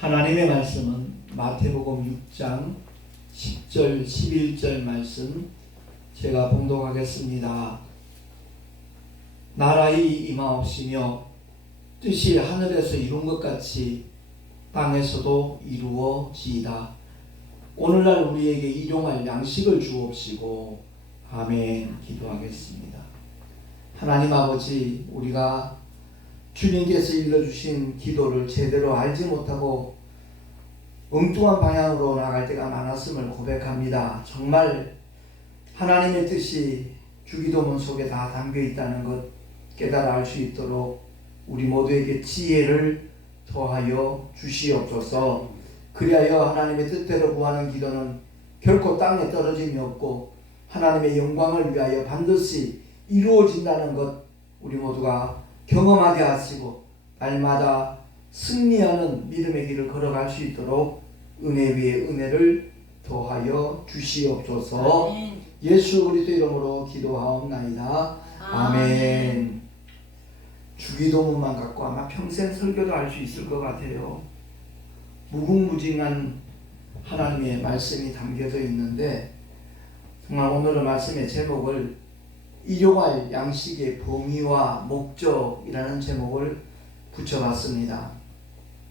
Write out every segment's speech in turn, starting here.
하나님의 말씀은 마태복음 6장 10절 11절 말씀 제가 봉독하겠습니다. 나라의 임하옵시며 뜻이 하늘에서 이룬 것 같이 땅에서도 이루어지이다. 오늘날 우리에게 일용할 양식을 주옵시고. 아멘. 기도하겠습니다. 하나님 아버지, 우리가 주님께서 일러주신 기도를 제대로 알지 못하고 엉뚱한 방향으로 나갈 때가 많았음을 고백합니다. 정말 하나님의 뜻이 주기도문 속에 다 담겨 있다는 것 깨달아 알 수 있도록 우리 모두에게 지혜를 더하여 주시옵소서. 그리하여 하나님의 뜻대로 구하는 기도는 결코 땅에 떨어짐이 없고 하나님의 영광을 위하여 반드시 이루어진다는 것 우리 모두가 경험하게 하시고 날마다 승리하는 믿음의 길을 걸어갈 수 있도록 은혜 위에 은혜를 더하여 주시옵소서. 아멘. 예수 그리스도 이름으로 기도하옵나이다. 아멘. 주기도문만 갖고 아마 평생 설교도 할 수 있을 것 같아요. 무궁무진한 하나님의 말씀이 담겨져 있는데 정말 오늘의 말씀의 제목을 일용할 양식의 범위와 목적이라는 제목을 붙여봤습니다.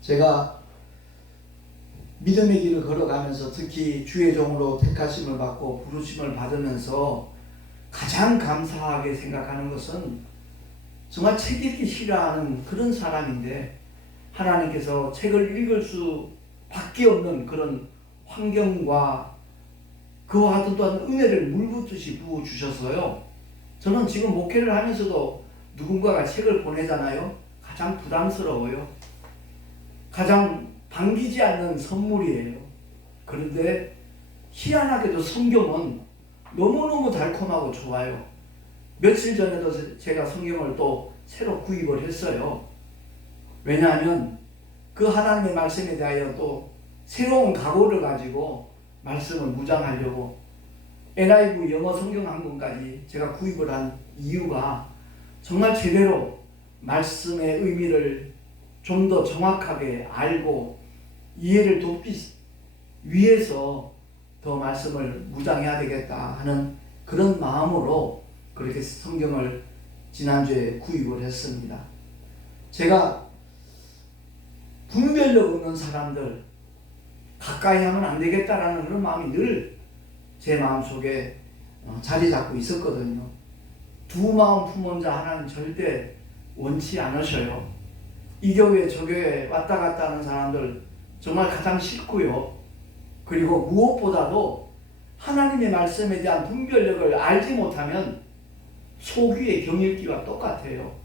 제가 믿음의 길을 걸어가면서 특히 주의 종으로 택하심을 받고 부르심을 받으면서 가장 감사하게 생각하는 것은 정말 책 읽기 싫어하는 그런 사람인데 하나님께서 책을 읽을 수밖에 없는 그런 환경과 그와 또한 은혜를 물붓듯이 부어주셔서요. 저는 지금 목회를 하면서도 누군가가 책을 보내잖아요. 가장 부담스러워요. 가장 반기지 않는 선물이에요. 그런데 희한하게도 성경은 너무너무 달콤하고 좋아요. 며칠 전에도 제가 성경을 또 새로 구입을 했어요. 왜냐하면 그 하나님의 말씀에 대하여 또 새로운 각오를 가지고 말씀을 묵상하려고 NIV 영어 성경 한 권까지 제가 구입을 한 이유가 정말 제대로 말씀의 의미를 좀 더 정확하게 알고 이해를 돕기 위해서 더 말씀을 묵상해야 되겠다 하는 그런 마음으로 그렇게 성경을 지난주에 구입을 했습니다. 제가 분별력 없는 사람들 가까이 하면 안 되겠다라는 그런 마음이 늘 제 마음속에 자리 잡고 있었거든요. 두 마음 품은 자 하나님 절대 원치 않으셔요. 이 교회 저 교회 왔다 갔다 하는 사람들 정말 가장 싫고요. 그리고 무엇보다도 하나님의 말씀에 대한 분별력을 알지 못하면 소귀의 경읽기와 똑같아요.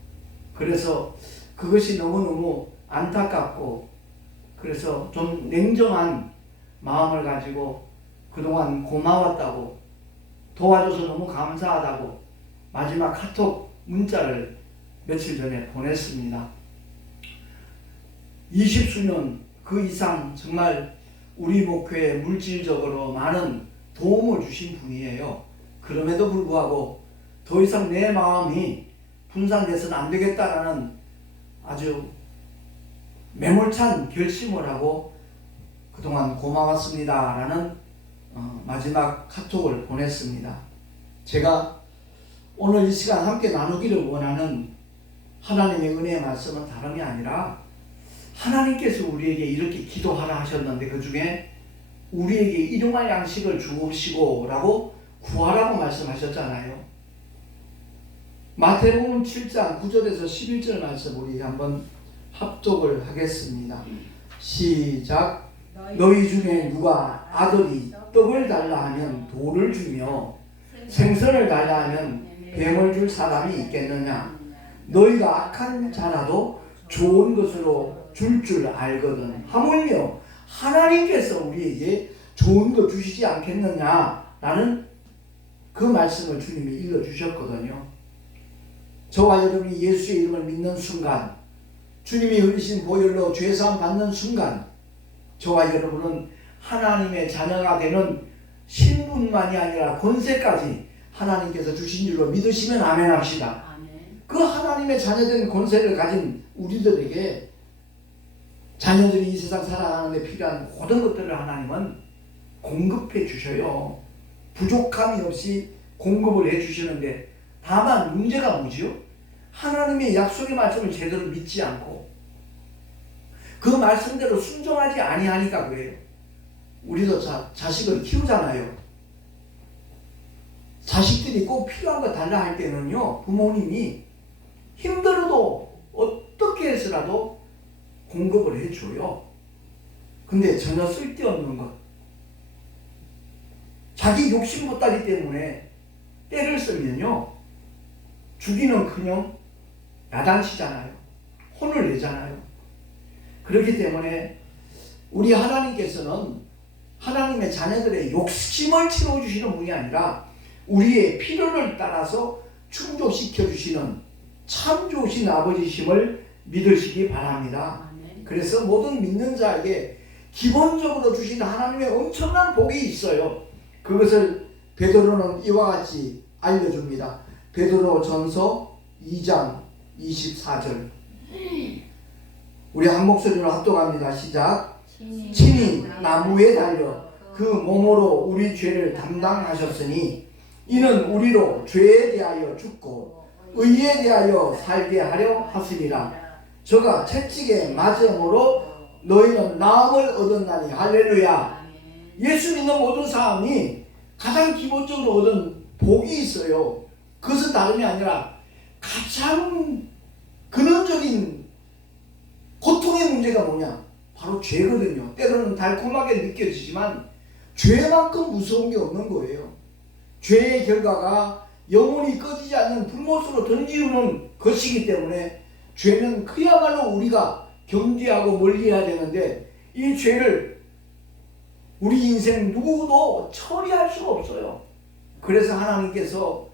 그래서 그것이 너무너무 안타깝고 그래서 좀 냉정한 마음을 가지고 그동안 고마웠다고 도와줘서 너무 감사하다고 마지막 카톡 문자를 며칠 전에 보냈습니다. 20수년 그 이상 정말 우리 목회에 물질적으로 많은 도움을 주신 분이에요. 그럼에도 불구하고 더 이상 내 마음이 분산돼서는 안 되겠다라는 아주 매몰찬 결심을 하고 그동안 고마웠습니다 라는 마지막 카톡을 보냈습니다. 제가 오늘 이 시간 함께 나누기를 원하는 하나님의 은혜의 말씀은 다름이 아니라 하나님께서 우리에게 이렇게 기도하라 하셨는데 그 중에 우리에게 일용할 양식을 주옵시고 라고 구하라고 말씀하셨잖아요. 마태복음 7장 9절에서 11절 말씀 우리 한번 합독을 하겠습니다. 시작. 너희 중에 누가 아들이 떡을 달라 하면 돌을 주며 생선을 달라 하면 뱀을 줄 사람이 있겠느냐. 너희가 악한 자라도 좋은 것으로 줄 알거든. 하물며 하나님께서 우리에게 좋은 것 주시지 않겠느냐라는 그 말씀을 주님이 일러주셨거든요. 저와 여러분이 예수의 이름을 믿는 순간 주님이 흘리신 보혈로 죄사함 받는 순간 저와 여러분은 하나님의 자녀가 되는 신분만이 아니라 권세까지 하나님께서 주신 줄로 믿으시면 아멘 합시다. 아멘. 그 하나님의 자녀된 권세를 가진 우리들에게 자녀들이 이 세상 살아가는 데 필요한 모든 것들을 하나님은 공급해 주셔요. 부족함이 없이 공급을 해 주시는데, 다만 문제가 뭐지요? 하나님의 약속의 말씀을 제대로 믿지 않고 그 말씀대로 순종하지 아니하니까 그래요. 우리도 자식을 키우잖아요. 자식들이 꼭 필요한 거 달라 할 때는요, 부모님이 힘들어도 어떻게 해서라도 공급을 해줘요. 근데 전혀 쓸데없는 것, 자기 욕심 보따리 때문에 때를 쓰면요, 주기는커녕 야단치잖아요. 혼을 내잖아요. 그렇기 때문에 우리 하나님께서는 하나님의 자녀들의 욕심을 채워주시는 분이 아니라 우리의 필요를 따라서 충족시켜 주시는 참 좋으신 아버지심을 믿으시기 바랍니다. 그래서 모든 믿는 자에게 기본적으로 주신 하나님의 엄청난 복이 있어요. 그것을 베드로는 이와 같이 알려줍니다. 베드로 전서 2장 24절. 우리 한 목소리로 합독합니다. 시작. 친히 나무에 달려 그 몸으로 우리 죄를 담당하셨으니 이는 우리로 죄에 대하여 죽고 의에 대하여 살게 하려 하시리라. 저가 채찍에 맞음으로 너희는 나음을 얻었나니. 할렐루야. 예수 믿는 모든 사람이 가장 기본적으로 얻은 복이 있어요. 그것은 다름이 아니라 가장 근원적인 고통의 문제가 뭐냐? 바로 죄거든요. 때로는 달콤하게 느껴지지만 죄만큼 무서운 게 없는 거예요. 죄의 결과가 영원히 꺼지지 않는 불못으로 던지우는 것이기 때문에 죄는 그야말로 우리가 경계하고 멀리해야 되는데, 이 죄를 우리 인생 누구도 처리할 수가 없어요. 그래서 하나님께서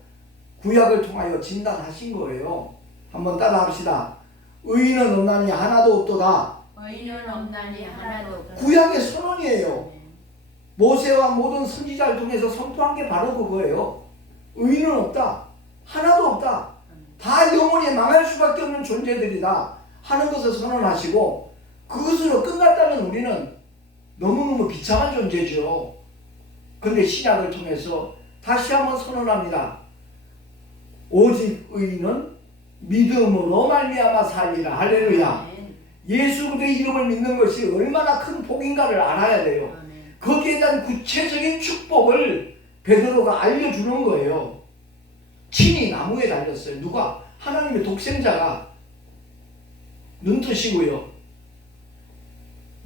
구약을 통하여 진단하신 거예요. 한번 따라 합시다. 의인은 없나니 하나도 없도다. 의인은 없나니 하나도 없도다. 구약의 선언이에요. 모세와 모든 선지자를 통해서 선포한 게 바로 그거예요. 의인은 없다. 하나도 없다. 다 영원히 망할 수밖에 없는 존재들이다 하는 것을 선언하시고, 그것으로 끝났다면 우리는 너무너무 비참한 존재죠. 그런데 신약을 통해서 다시 한번 선언합니다. 오직 의인은 믿음으로 말미암아 살리라. 할렐루야. 예수 그리스도의 이름을 믿는 것이 얼마나 큰 복인가를 알아야 돼요. 거기에 대한 구체적인 축복을 베드로가 알려주는 거예요. 친히 나무에 달렸어요. 누가? 하나님의 독생자가. 눈 뜨시고요.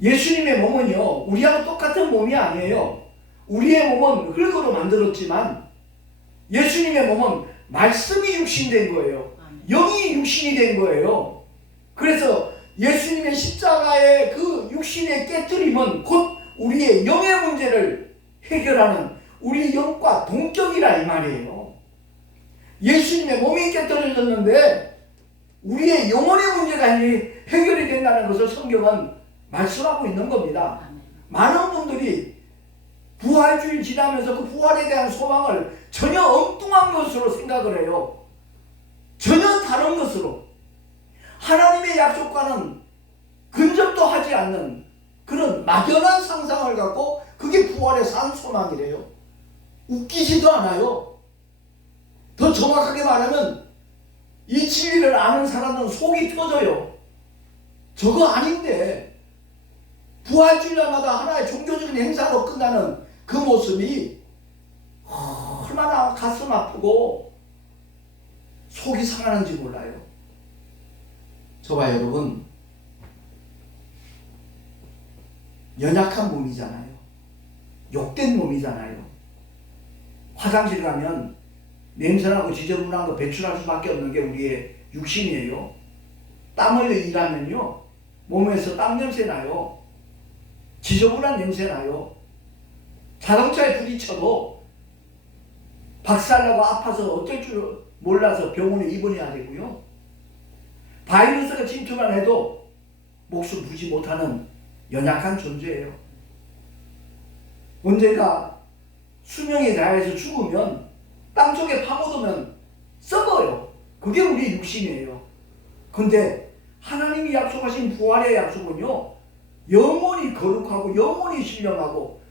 예수님의 몸은요, 우리하고 똑같은 몸이 아니에요. 우리의 몸은 흙으로 만들었지만 예수님의 몸은 말씀이 육신된 거예요. 영이 육신이 된 거예요. 그래서 예수님의 십자가의 그 육신의 깨뜨림은 곧 우리의 영의 문제를 해결하는 우리 영과 동격이라 이 말이에요. 예수님의 몸이 깨뜨려졌는데 우리의 영혼의 문제가 해결이 된다는 것을 성경은 말씀하고 있는 겁니다. 많은 분들이 부활주일 지나면서 그 부활에 대한 소망을 전혀 엉뚱한 것으로 생각을 해요. 전혀 다른 것으로, 하나님의 약속과는 근접도 하지 않는 그런 막연한 상상을 갖고 그게 부활의 산 소망이래요. 웃기지도 않아요. 더 정확하게 말하면 이 진리를 아는 사람은 속이 터져요. 저거 아닌데 부활주일마다 하나의 종교적인 행사로 끝나는 그 모습이 얼마나 가슴 아프고 속이 상하는지 몰라요. 저와 여러분, 연약한 몸이잖아요. 욕된 몸이잖아요. 화장실 가면 냄새나고 지저분한 거 배출할 수밖에 없는 게 우리의 육신이에요. 땀 흘려 일하면요, 몸에서 땀 냄새 나요. 지저분한 냄새 나요. 자동차에 부딪혀도 박살나고 아파서 어쩔 줄 몰라서 병원에 입원해야 되고요. 바이러스가 침투만 해도 목숨 부지 못하는 연약한 존재예요. 언젠가 수명에 다해서 죽으면 땅속에 파묻으면 썩어요. 그게 우리 육신이에요. 근데 하나님이 약속하신 부활의 약속은요, 영원히 거룩하고 영원히 신령하고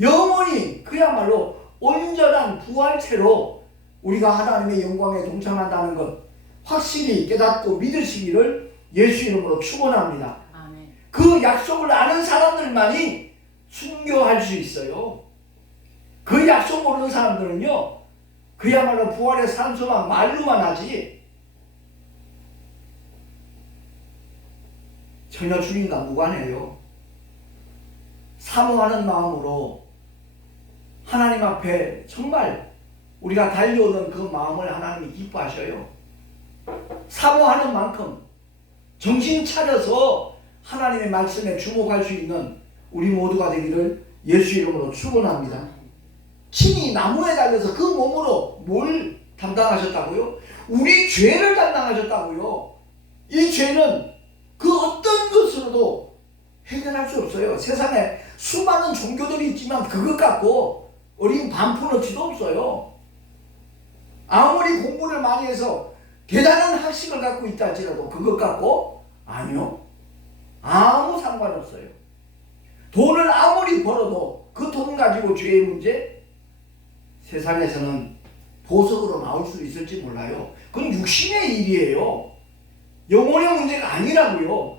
영원히 그야말로 온전한 부활체로 우리가 하나님의 영광에 동참한다는 것 확실히 깨닫고 믿으시기를 예수 이름으로 축원합니다. 아멘. 그 약속을 아는 사람들만이 순교할 수 있어요. 그 약속 모르는 사람들은요, 그야말로 부활의 산소만 말로만 하지 전혀 주님과 무관해요. 사모하는 마음으로 하나님 앞에 정말 우리가 달려오는 그 마음을 하나님이 기뻐하셔요. 사모하는 만큼 정신 차려서 하나님의 말씀에 주목할 수 있는 우리 모두가 되기를 예수 이름으로 축원합니다. 친히 나무에 달려서 그 몸으로 뭘 담당하셨다고요? 우리 죄를 담당하셨다고요. 이 죄는 그 어떤 것으로도 해결할 수 없어요. 세상에 수많은 종교들이 있지만 그것 갖고 어린 반푼어치도 없어요. 아무리 공부를 많이 해서 대단한 학식을 갖고 있다 할지라도 그것 갖고 아니요. 아무 상관없어요. 돈을 아무리 벌어도 그 돈 가지고 죄의 문제 세상에서는 보석으로 나올 수 있을지 몰라요. 그건 육신의 일이에요. 영혼의 문제가 아니라고요.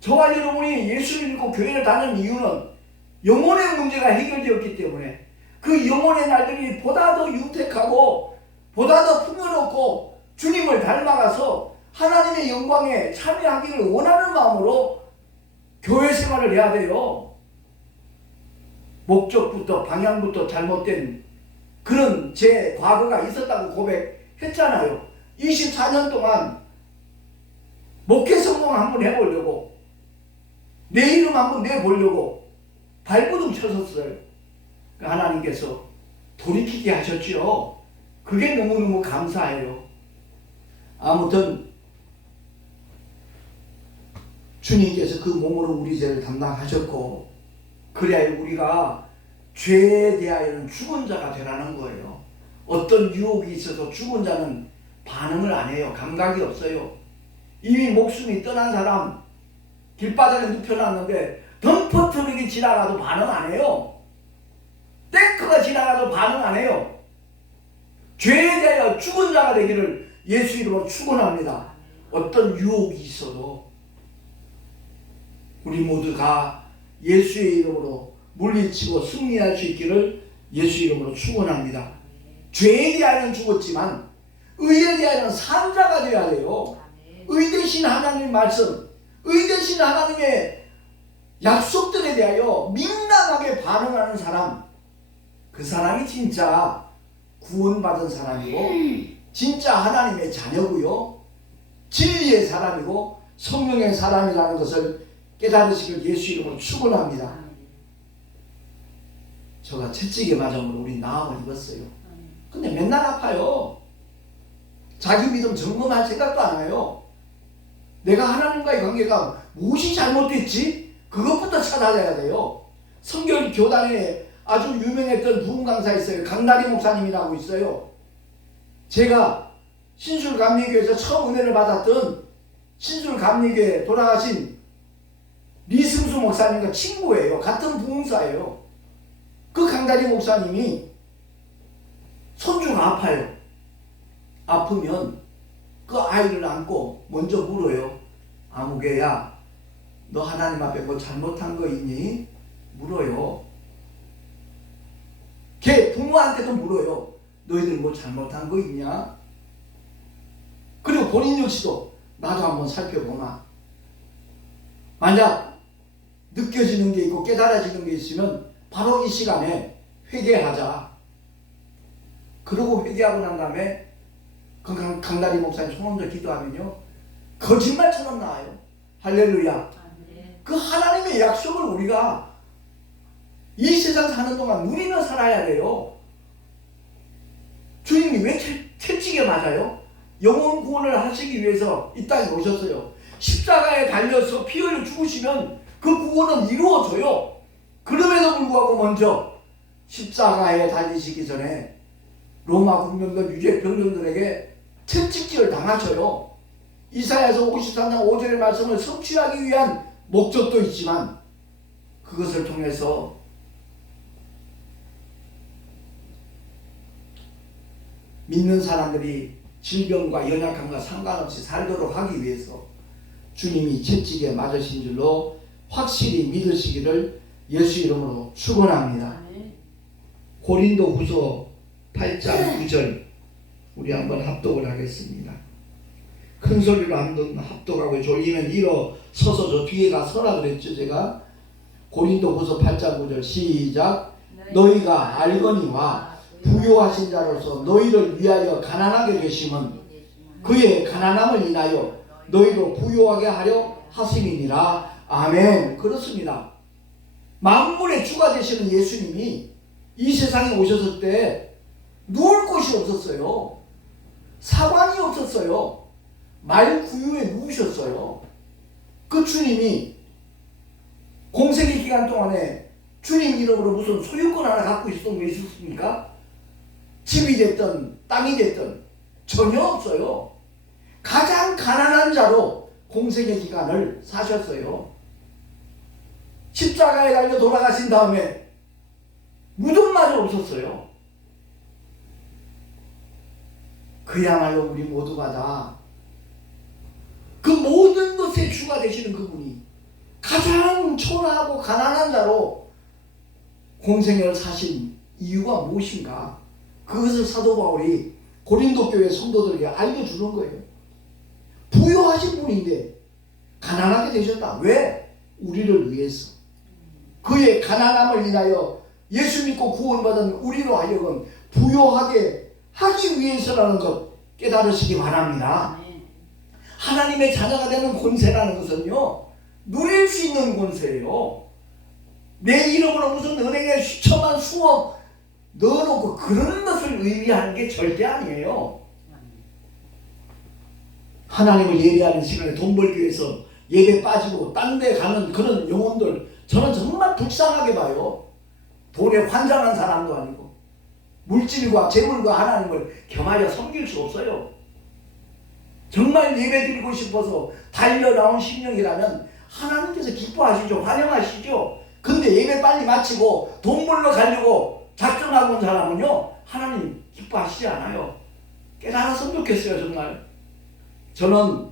저와 여러분이 예수를 믿고 교회를 다니는 이유는 영혼의 문제가 해결되었기 때문에 그 영혼의 날들이 보다 더 윤택하고 보다 더 풍요롭고 주님을 닮아가서 하나님의 영광에 참여하기를 원하는 마음으로 교회 생활을 해야 돼요. 목적부터 방향부터 잘못된 그런 제 과거가 있었다고 고백했잖아요. 24년 동안 목회 성공 한번 해보려고 내 이름 한번 내보려고 발버둥 쳤었어요. 하나님께서 돌이키게 하셨죠. 그게 너무너무 감사해요. 아무튼 주님께서 그 몸으로 우리 죄를 담당하셨고 그래야 우리가 죄에 대하여는 죽은 자가 되라는 거예요. 어떤 유혹이 있어서 죽은 자는 반응을 안 해요. 감각이 없어요. 이미 목숨이 떠난 사람 길바닥에 눕혀놨는데 덤퍼트럭이 지나가도 반응 안 해요. 탱크가 지나가도 반응 안 해요. 죄에 대하여 죽은 자가 되기를 예수 이름으로 축원합니다. 어떤 유혹이 있어도 우리 모두가 예수의 이름으로 물리치고 승리할 수 있기를 예수 이름으로 축원합니다. 죄에 대하여는 죽었지만 의에 대하여는 산 자가 되어야 돼요. 의 대신 하나님의 말씀, 의 대신 하나님의 약속들에 대하여 민감하게 반응하는 사람, 그 사람이 진짜 구원받은 사람이고 진짜 하나님의 자녀고요, 진리의 사람이고 성령의 사람이라는 것을 깨달으시길 예수 이름으로 축원합니다. 제가 채찍에 맞음으로 우리 나음을 입었어요. 근데 맨날 아파요. 자기 믿음 점검할 생각도 안 해요. 내가 하나님과의 관계가 무엇이 잘못됐지? 그것부터 찾아야 돼요. 성결 교단에 아주 유명했던 부흥 강사 있어요. 강다리 목사님이라고 있어요. 제가 신술감리교에서 처음 은혜를 받았던 신술감리교에 돌아가신 리승수 목사님과 친구예요. 같은 부흥사예요. 그 강다리 목사님이 손주가 아파요. 아프면 그 아이를 안고 먼저 물어요. 아무개야, 너 하나님 앞에 뭐 잘못한 거 있니? 물어요. 걔 부모한테도 물어요. 너희들 뭐 잘못한 거 있냐? 그리고 본인 역시도 나도 한번 살펴보나. 만약 느껴지는 게 있고 깨달아지는 게 있으면 바로 이 시간에 회개하자. 그러고 회개하고 난 다음에 그 강다리 목사님 손 얹어 기도하면요, 거짓말처럼 나와요. 할렐루야. 그 하나님의 약속을 우리가 이 세상 사는 동안 누리며 살아야 돼요. 주님이 왜 채찍에 맞아요? 영혼 구원을 하시기 위해서 이 땅에 오셨어요. 십자가에 달려서 피 흘려 죽으시면 그 구원은 이루어져요. 그럼에도 불구하고 먼저 십자가에 달리시기 전에 로마 군병들 유대 병정들에게 채찍질을 당하셔요. 이사야서 53장 5절의 말씀을 성취하기 위한 목적도 있지만 통해서 믿는 사람들이 질병과 연약함과 상관없이 살도록 하기 위해서 주님이 채찍에 맞으신 줄로 확실히 믿으시기를 예수 이름으로 축원합니다. 고린도후서 8장 9절 우리 한번 합독을 하겠습니다. 큰 소리로 한번 합독하고 졸리면 일어서서 저 뒤에 가 서라 그랬죠. 제가 고린도후서 8장 9절 시작. 너희가 알거니와 부요하신 자로서 너희를 위하여 가난하게 되심은 그의 가난함을 인하여 너희로 부요하게 하려 하심이니라. 아멘. 그렇습니다. 만물의 주가 되시는 예수님이 이 세상에 오셨을 때 누울 곳이 없었어요. 사관이 없었어요. 말 구유에 누우셨어요. 그 주님이 공생의 기간 동안에 주님 이름으로 무슨 소유권 하나 갖고 있었던 게 있었습니까? 집이 됐든 땅이 됐든 전혀 없어요. 가장 가난한 자로 공생의 기간을 사셨어요. 십자가에 달려 돌아가신 다음에 무덤마저 없었어요. 그야말로 우리 모두가 다 그 모든 것의 주가 되시는 그분이 가장 초라하고 가난한 자로 공생애를 사신 이유가 무엇인가? 그것을 사도 바울이 고린도 교회 성도들에게 알려주는 거예요. 부유하신 분인데 가난하게 되셨다. 왜? 우리를 위해서. 그의 가난함을 인하여 예수 믿고 구원받은 우리로 하여금 부유하게 하기 위해서라는 것 깨달으시기 바랍니다. 하나님의 자녀가 되는 권세라는 것은요, 누릴 수 있는 권세예요. 내 이름으로 무슨 은행에 수천만 수억 넣어놓고 그런 것을 의미하는 게 절대 아니에요. 하나님을 예배하는 시간에 돈 벌기 위해서 예배 빠지고 딴 데 가는 그런 영혼들 저는 정말 불쌍하게 봐요. 돈에 환장한 사람도 아니고 물질과 재물과 하나님을 겸하여 섬길 수 없어요. 정말 예배드리고 싶어서 달려나온 심령이라면 하나님께서 기뻐하시죠. 환영하시죠. 근데 예배 빨리 마치고 돈 벌러 가려고 작정하고 온 사람은요, 하나님 기뻐하시지 않아요. 깨달았으면 좋겠어요. 정말 저는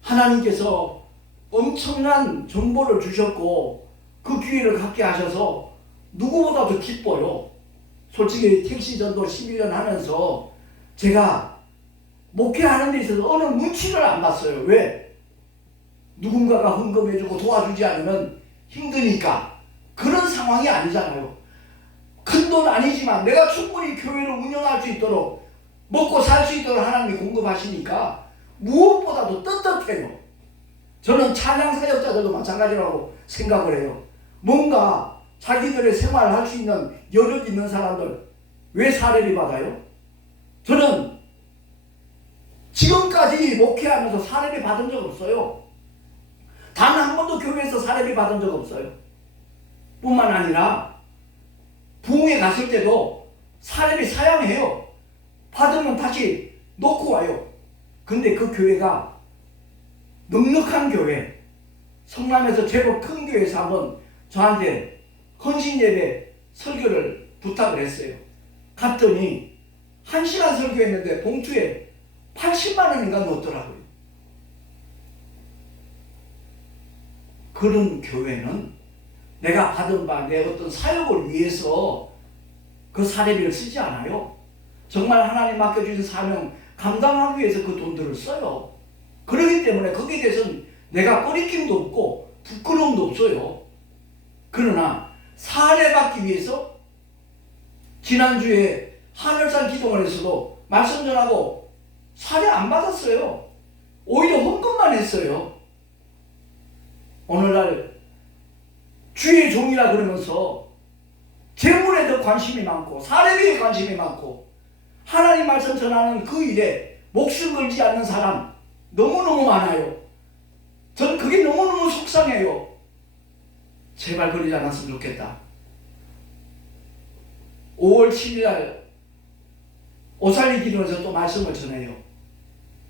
하나님께서 엄청난 정보를 주셨고 그 기회를 갖게 하셔서 누구보다도 기뻐요. 솔직히 택시 전도 11년 하면서 제가 목회하는 데 있어서 어느 눈치를 안 봤어요. 왜? 누군가가 헌금해주고 도와주지 않으면 힘드니까. 그런 상황이 아니잖아요. 큰 돈 아니지만 내가 충분히 교회를 운영할 수 있도록 먹고 살 수 있도록 하나님이 공급하시니까 무엇보다도 떳떳해요. 저는 찬양 사역자들도 마찬가지라고 생각을 해요. 뭔가 자기들의 생활을 할 수 있는 여력 있는 사람들 왜 사례비 받아요? 저는 지금까지 목회하면서 사례비 받은 적 없어요. 단 한 번도 교회에서 사례비 받은 적 없어요. 뿐만 아니라 부흥회 갔을 때도 사례비 사양해요. 받으면 다시 놓고 와요. 근데 그 교회가 넉넉한 교회, 성남에서 제법 큰 교회에서 한번 저한테 헌신예배 설교를 부탁을 했어요. 갔더니 1시간 설교했는데 봉투에 80만 원인가 넣었더라고요. 그런 교회는 내가 받은 바 내 어떤 사역을 위해서 그 사례비를 쓰지 않아요. 정말 하나님 맡겨주신 사명 감당하기 위해서 그 돈들을 써요. 그렇기 때문에 거기에 대해서는 내가 꺼리낌도 없고 부끄러움도 없어요. 그러나 사례받기 위해서 지난주에 하늘산 기도원에서도 말씀 전하고 사례 안 받았어요. 오히려 헌금만 했어요. 오늘날 주의 종이라 그러면서 재물에 더 관심이 많고 사례비에 관심이 많고 하나님 말씀 전하는 그 일에 목숨 걸지 않는 사람 너무너무 많아요. 전 그게 너무너무 속상해요. 제발 그러지 않았으면 좋겠다. 5월 7일 오살리 기도에서 또 말씀을 전해요.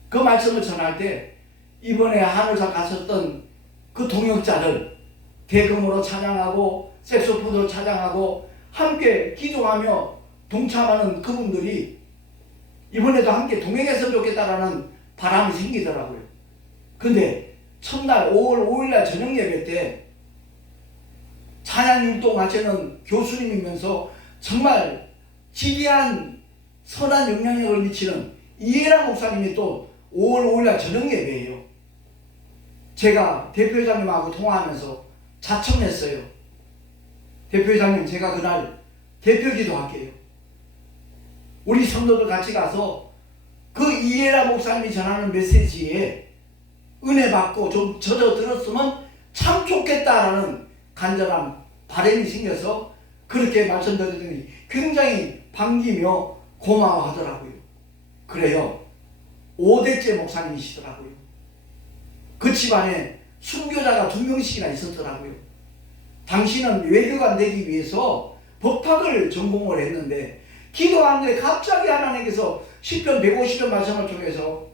그 말씀을 전할 때 이번에 하늘사 갔었던 그 동역자를 대금으로 찬양하고 색소폰으로 찬양하고 함께 기도하며 동참하는 그분들이 이번에도 함께 동행했으면 좋겠다라는 바람이 생기더라고요. 근데 첫날 5월 5일날 저녁 예배 때 찬양 율동하시는 교수님이면서 정말 지대한 선한 영향력을 미치는 이해라 목사님이 또 5월 5일날 저녁 예배예요. 제가 대표회장님하고 통화하면서 자청했어요. 대표회장님, 제가 그날 대표 기도할게요. 우리 성도들 같이 가서 그 이해라 목사님이 전하는 메시지에 은혜 받고 좀 젖어 들었으면 참 좋겠다라는 간절한 바람이 생겨서 그렇게 말씀드렸더니 굉장히 반기며 고마워하더라고요. 그래요. 5대째 목사님이시더라고요. 그 집안에 순교자가 2명씩이나 있었더라고요. 당신은 외교관 되기 위해서 법학을 전공을 했는데 기도하는데 갑자기 하나님께서 시편 150편 말씀을 통해서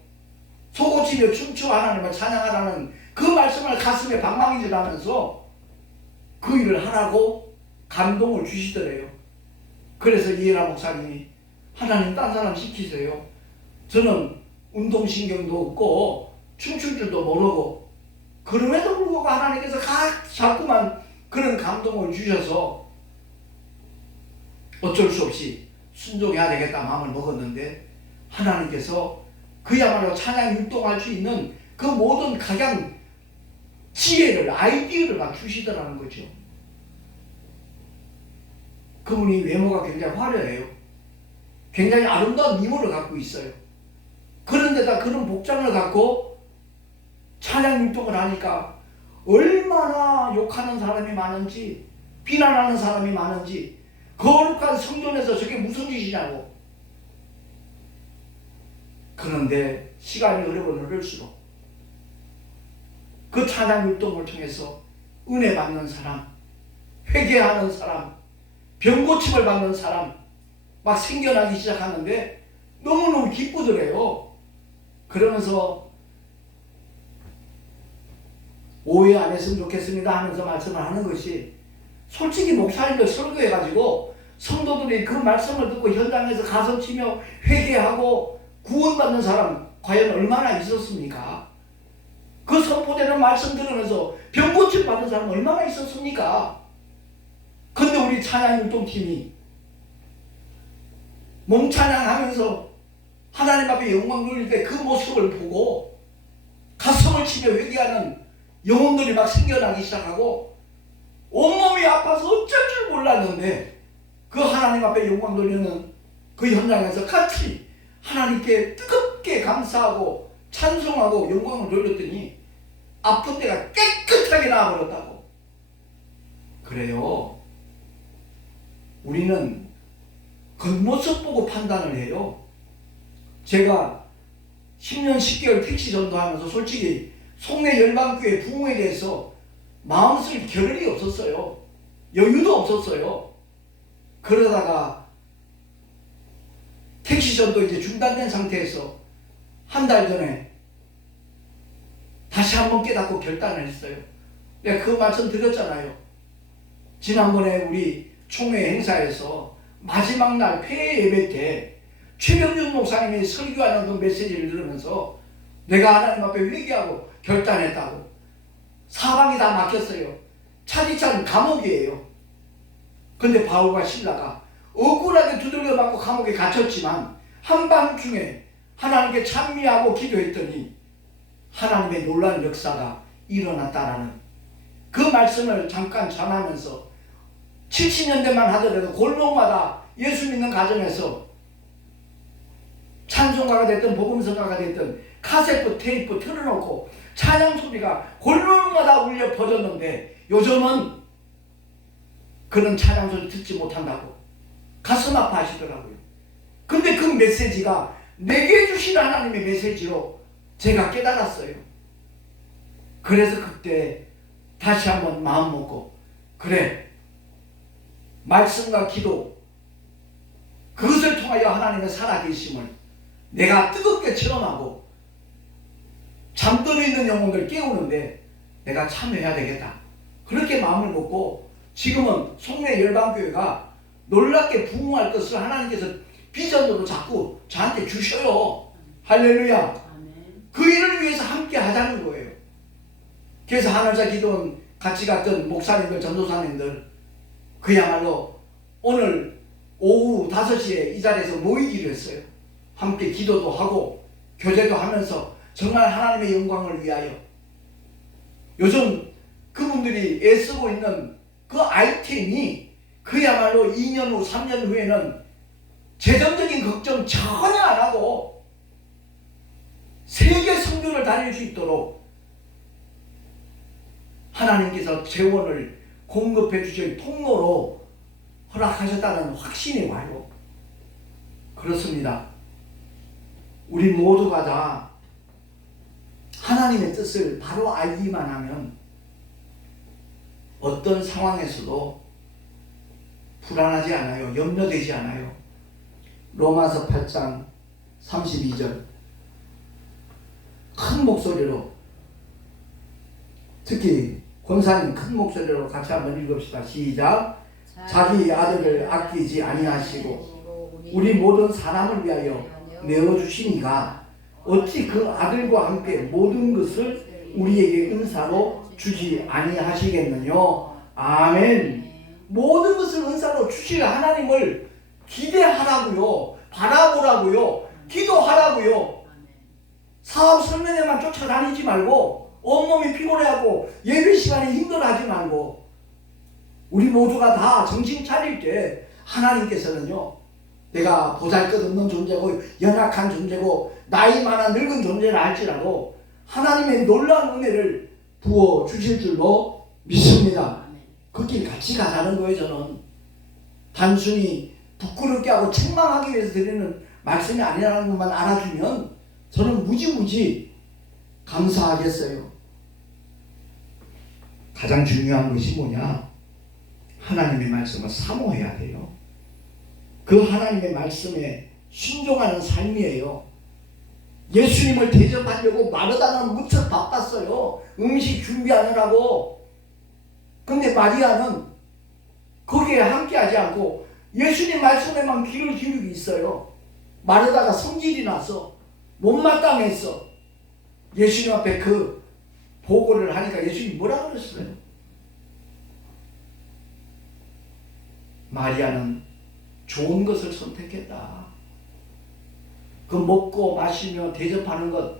소고치며 춤추어 하나님을 찬양하라는 그 말씀을 가슴에 방망이질하면서 그 일을 하라고 감동을 주시더래요. 그래서 이해라 목사님이 하나님 딴 사람 시키세요. 저는 운동신경도 없고 춤출 줄도 모르고 그럼에도 불구하고 하나님께서 자꾸만 그런 감동을 주셔서 어쩔 수 없이 순종해야 되겠다 마음을 먹었는데 하나님께서 그야말로 찬양 율동할 수 있는 그 모든 각양 지혜를 아이디어를 막 주시더라는 거죠. 그분이 외모가 굉장히 화려해요. 굉장히 아름다운 미모를 갖고 있어요. 그런데다 그런 복장을 갖고 찬양 율동을 하니까 얼마나 욕하는 사람이 많은지 비난하는 사람이 많은지 거룩한 성전에서 저게 무슨 짓이냐고. 그런데 시간이 흐를수록 그 찬양 율동을 통해서 은혜 받는 사람, 회개하는 사람, 병고침을 받는 사람 막 생겨나기 시작하는데 너무너무 기쁘더래요. 그러면서 오해 안 했으면 좋겠습니다 하면서 말씀을 하는 것이 솔직히 목사님들 설교해가지고 성도들이 그 말씀을 듣고 현장에서 가서 치며 회개하고 구원받는 사람 과연 얼마나 있었습니까? 그 선포되는 말씀 들으면서 병고침 받은 사람 얼마나 있었습니까? 근데 우리 찬양율동팀이 몸찬양하면서 하나님 앞에 영광 돌릴 때 그 모습을 보고 가슴을 치며 회개하는 영혼들이 막 생겨나기 시작하고 온몸이 아파서 어쩔 줄 몰랐는데 그 하나님 앞에 영광 돌리는 그 현장에서 같이 하나님께 뜨겁게 감사하고 찬송하고 영광을 돌렸더니 아픈 데가 깨끗하게 나아버렸다고. 그래요. 우리는 겉모습 보고 판단을 해요. 제가 10년 10개월 택시 전도하면서 솔직히 송내 열방교회 부흥에 대해서 마음 쓸 겨를이 없었어요. 여유도 없었어요. 그러다가 택시 전도 이제 중단된 상태에서 한 달 전에 다시 한번 깨닫고 결단을 했어요. 내가 그 말씀 드렸잖아요. 지난번에 우리 총회 행사에서 마지막 날 폐회 예배 때 최병준 목사님이 설교하는 그 메시지를 들으면서 내가 하나님 앞에 회개하고 결단했다고. 사방이 다 막혔어요. 차디찬 감옥이에요. 근데 바울과 실라가 억울하게 두들겨 맞고 감옥에 갇혔지만 한밤중에 하나님께 찬미하고 기도했더니 하나님의 놀라운 역사가 일어났다라는 그 말씀을 잠깐 전하면서 70년대만 하더라도 골목마다 예수 믿는 가정에서 찬송가가 됐든 복음성가가 됐든 카세트 테이프 틀어놓고 찬양 소리가 골목마다 울려 퍼졌는데 요즘은 그런 찬양 소리 듣지 못한다고 가슴 아파하시더라고요. 근데 그 메시지가 내게 주신 하나님의 메시지로 제가 깨달았어요. 그래서 그때 다시 한번 마음 먹고 그래, 말씀과 기도 그것을 통하여 하나님의 살아계심을 내가 뜨겁게 체험하고 잠들어 있는 영혼들 깨우는데 내가 참여해야 되겠다. 그렇게 마음을 먹고 지금은 송내 열방교회가 놀랍게 부흥할 것을 하나님께서 비전으로 자꾸 저한테 주셔요. 할렐루야. 아멘. 그 일을 위해서 함께 하자는 거예요. 그래서 하늘자 기도원 같이 갔던 목사님들, 전도사님들 그야말로 오늘 오후 5시에 이 자리에서 모이기로 했어요. 함께 기도도 하고 교제도 하면서 정말 하나님의 영광을 위하여. 요즘 그분들이 애쓰고 있는 그 아이템이 그야말로 2년 후 3년 후에는 재정적인 걱정 전혀 안 하고 세계 선교를 다닐 수 있도록 하나님께서 재원을 공급해 주실 통로로 허락하셨다는 확신이 와요. 그렇습니다. 우리 모두가 다 하나님의 뜻을 바로 알기만 하면 어떤 상황에서도 불안하지 않아요. 염려되지 않아요. 로마서 8장 32절 큰 목소리로, 특히 권사님 큰 목소리로 같이 한번 읽읍시다. 시작. 자기 아들을 아끼지 아니하시고 우리 모든 사람을 위하여 내어주시니가 어찌 그 아들과 함께 모든 것을 우리에게 은사로 주지 아니하시겠느냐. 아멘. 모든 것을 은사로 주실 하나님을 기대하라고요. 바라보라고요. 기도하라고요. 사업 설명회만 쫓아다니지 말고 온몸이 피곤해하고 예배 시간에 힘들어하지 말고 우리 모두가 다 정신 차릴 때 하나님께서는요, 내가 보잘것없는 존재고 연약한 존재고 나이 많아 늙은 존재라 할지라도 하나님의 놀라운 은혜를 부어주실 줄로 믿습니다. 그 길 같이 가자는 거예요. 저는 단순히 부끄럽게 하고 책망하기 위해서 드리는 말씀이 아니라는 것만 알아주면 저는 무지무지 감사하겠어요. 가장 중요한 것이 뭐냐? 하나님의 말씀을 사모해야 돼요. 그 하나님의 말씀에 순종하는 삶이에요. 예수님을 대접하려고 마르다는 무척 바빴어요. 음식 준비하느라고. 근데 마리아는 거기에 함께하지 않고 예수님 말씀에만 귀를 기울이고 있어요. 마르다가 성질이 나서 못마땅했어. 예수님 앞에 그 보고를 하니까 예수님이 뭐라 그랬어요? 마리아는 좋은 것을 선택했다. 그 먹고 마시며 대접하는 것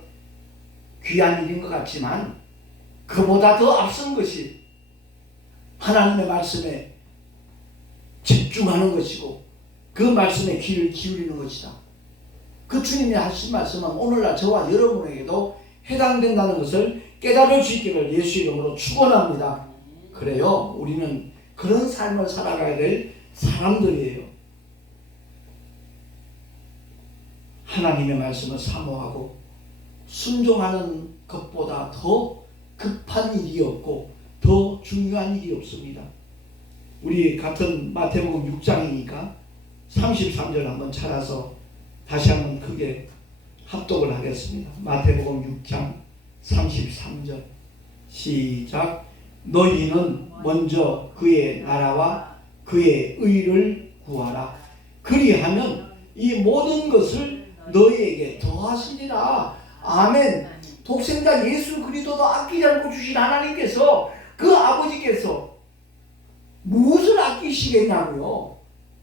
귀한 일인 것 같지만 그보다 더 앞선 것이 하나님의 말씀에 집중하는 것이고 그 말씀에 귀를 기울이는 것이다. 그 주님이 하신 말씀은 오늘날 저와 여러분에게도 해당된다는 것을 깨달을 수 있기를 예수 이름으로 축원합니다. 그래요. 우리는 그런 삶을 살아가야 될 사람들이에요. 하나님의 말씀을 사모하고 순종하는 것보다 더 급한 일이 없고 더 중요한 일이 없습니다. 우리 같은 마태복음 6장이니까 33절 한번 찾아서 다시 한번 크게 합독을 하겠습니다. 마태복음 6장 33절 시작. 너희는 먼저 그의 나라와 그의 의를 구하라. 그리하면 이 모든 것을 너희에게 더하시리라. 아멘. 독생자 예수 그리스도도 아끼지 않고 주신 하나님께서 그 아버지께서 무엇을 아끼시겠냐고요.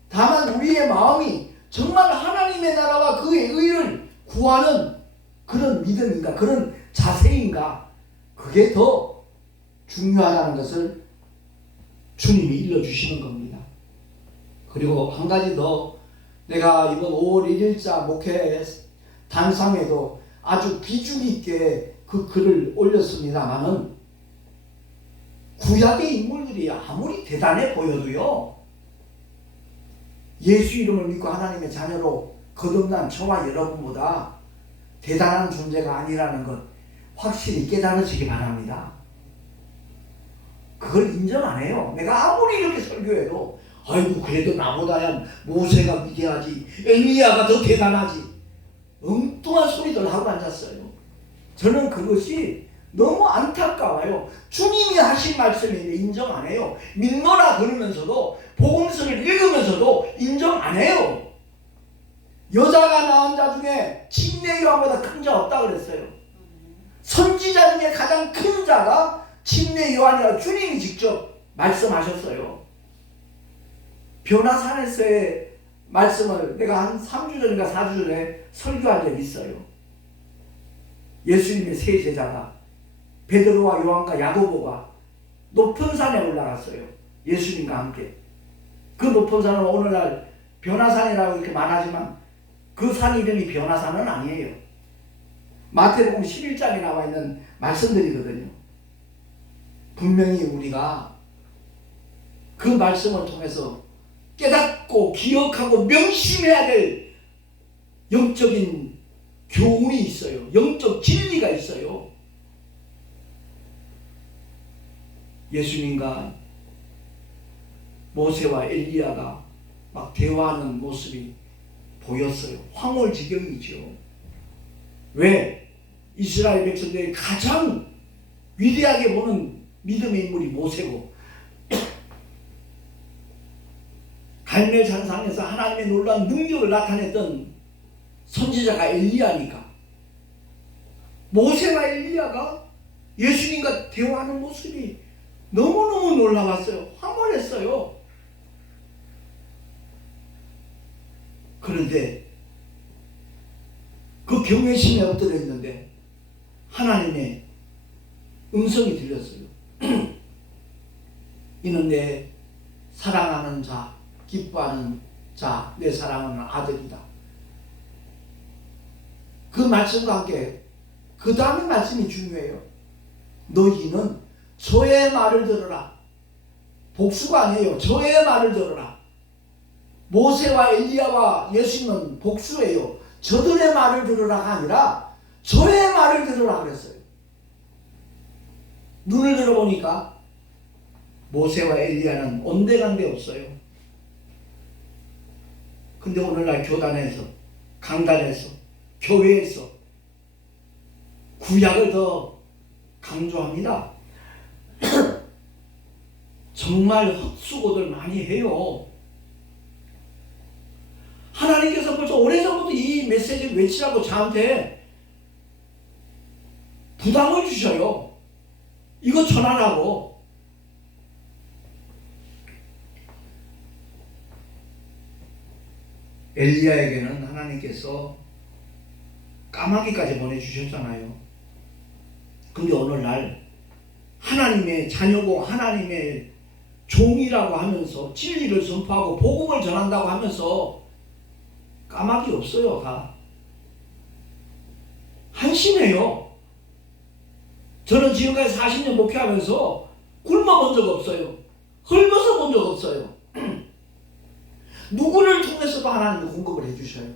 다만 우리의 마음이 정말 하나님의 나라와 그의 의를 구하는 그런 믿음인가, 그런 자세인가, 그게 더 중요하다는 것을 주님이 일러주시는 겁니다. 그리고 한 가지 더, 내가 이번 5월 1일자 목회 단상에도 아주 비중 있게 그 글을 올렸습니다마는 구약의 인물들이 아무리 대단해 보여도요, 예수 이름을 믿고 하나님의 자녀로 거듭난 저와 여러분보다 대단한 존재가 아니라는 것 확실히 깨달으시기 바랍니다. 그걸 인정 안 해요. 내가 아무리 이렇게 설교해도 아이고 그래도 나보다야 모세가 위대하지, 엘리야가 더 대단하지, 엉뚱한 소리들 하고 앉았어요. 저는 그것이 너무 안타까워요. 주님이 하신 말씀인데 인정 안 해요. 믿노라 그러면서도 복음서를 읽으면서도 인정 안 해요. 여자가 낳은 자 중에 침례 요한보다 큰 자 없다 그랬어요. 선지자 중에 가장 큰 자가 침례 요한이라고 주님이 직접 말씀하셨어요. 변화산에서의 말씀을 내가 한 3주 전인가 4주 전에 설교한 적이 있어요. 예수님의 세 제자가 베드로와 요한과 야고보가 높은 산에 올라갔어요. 예수님과 함께. 그 높은 산은 오늘날 변화산이라고 이렇게 말하지만 그 산 이름이 변화산은 아니에요. 마태복음 11장에 나와 있는 말씀들이거든요. 분명히 우리가 그 말씀을 통해서 깨닫고 기억하고 명심해야 될 영적인 교훈이 있어요. 영적 진리가 있어요. 예수님과 모세와 엘리야가 막 대화하는 모습이 보였어요. 황홀지경이죠. 왜? 이스라엘 백성들이 가장 위대하게 보는 믿음의 인물이 모세고 갈멜 산상에서 하나님의 놀라운 능력을 나타냈던 선지자가 엘리야니까 모세와 엘리야가 예수님과 대화하는 모습이 너무너무 놀라웠어요. 황홀했어요. 그런데 그 경외심에 엎드려 있는데 하나님의 음성이 들렸어요. 이는 내 사랑하는 자, 기뻐하는 자, 내 사랑하는 아들이다. 그 말씀과 함께 그 다음의 말씀이 중요해요. 너희는 저의 말을 들으라. 복수가 아니에요. 저의 말을 들으라. 모세와 엘리야와 예수님은 복수예요. 저들의 말을 들으라가 아니라 저의 말을 들으라 그랬어요. 눈을 들어보니까 모세와 엘리야는 온데간데 없어요. 근데 오늘날 교단에서, 강단에서, 교회에서 구약을 더 강조합니다. 정말 헛수고들 많이 해요. 하나님께서 벌써 오래전부터 이 메시지를 외치라고 저한테 부담을 주셔요. 이거 전하라고. 엘리야에게는 하나님께서 까마귀까지 보내주셨잖아요. 근데 오늘날 하나님의 자녀고 하나님의 종이라고 하면서 진리를 선포하고 복음을 전한다고 하면서 까마귀 없어요. 다 한심해요. 저는 지금까지 40년 목회하면서 굶어본 적 없어요. 헐벗어 본 적 없어요. 누구를 통해서도 하나님이 공급을 해주셔요.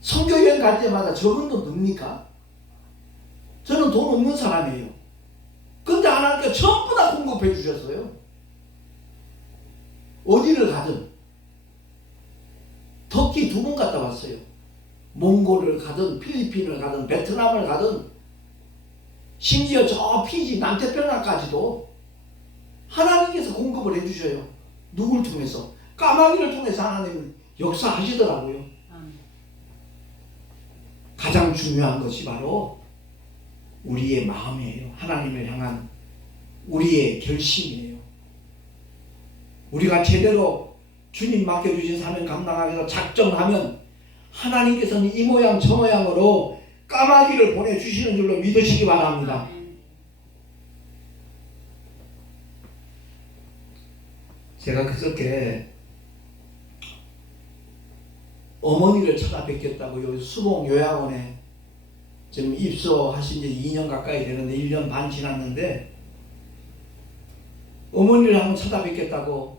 선교여행 갈 때마다 저런 돈 듭니까? 저는 돈 없는 사람이에요. 근데 하나님께서 전부 다 공급해 주셨어요. 어디를 가든 터키 2번 갔다 왔어요. 몽골을 가든 필리핀을 가든 베트남을 가든 심지어 저 피지 남태평양까지도 하나님께서 공급을 해주셔요. 누굴 통해서? 까마귀를 통해서 하나님은 역사하시더라고요. 가장 중요한 것이 바로 우리의 마음이에요. 하나님을 향한 우리의 결심이에요. 우리가 제대로 주님 맡겨주신 사명 감당하기 위해서 작정하면 하나님께서는 이 모양 저 모양으로 까마귀를 보내주시는 줄로 믿으시기 바랍니다. 제가 그저께 어머니를 찾아뵙겠다고 수봉 요양원에 지금 입소하신 지 2년 가까이 되는데 1년 반 지났는데 어머니를 한번 찾아뵙겠다고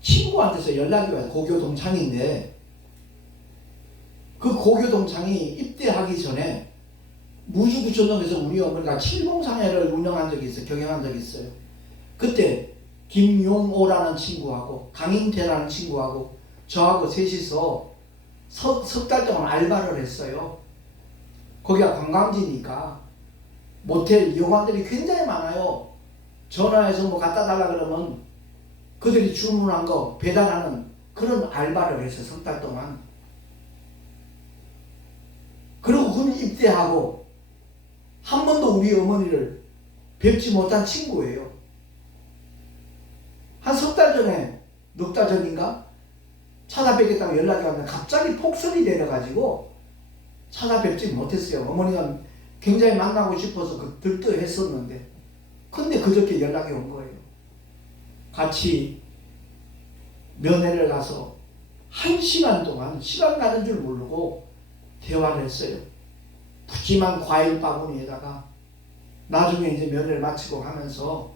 친구한테서 연락이 와요. 고교 동창인데 그 고교 동창이 입대하기 전에 무주구청동에서 우리 어머니가 칠봉상회를 운영한 적이 있어요. 경영한 적이 있어요. 그때 김용오라는 친구하고 강인태라는 친구하고 저하고 셋이서 석 달 동안 알바를 했어요. 거기가 관광지니까 모텔 여관들이 굉장히 많아요. 전화해서 뭐 갖다 달라 그러면 그들이 주문한 거 배달하는 그런 알바를 해서 석 달 동안. 그리고 그는 입대하고 한 번도 우리 어머니를 뵙지 못한 친구예요. 한 석 달 전에, 넉 달 전인가? 찾아뵙겠다고 연락이 왔는데 갑자기 폭설이 내려가지고 찾아뵙지 못했어요. 어머니가 굉장히 만나고 싶어서 들떠했었는데, 근데 그저께 연락이 온 거예요. 같이 면회를 가서 1시간 동안 시간 가는 줄 모르고 대화를 했어요. 푸짐한 과일 바구니에다가. 나중에 이제 면회를 마치고 가면서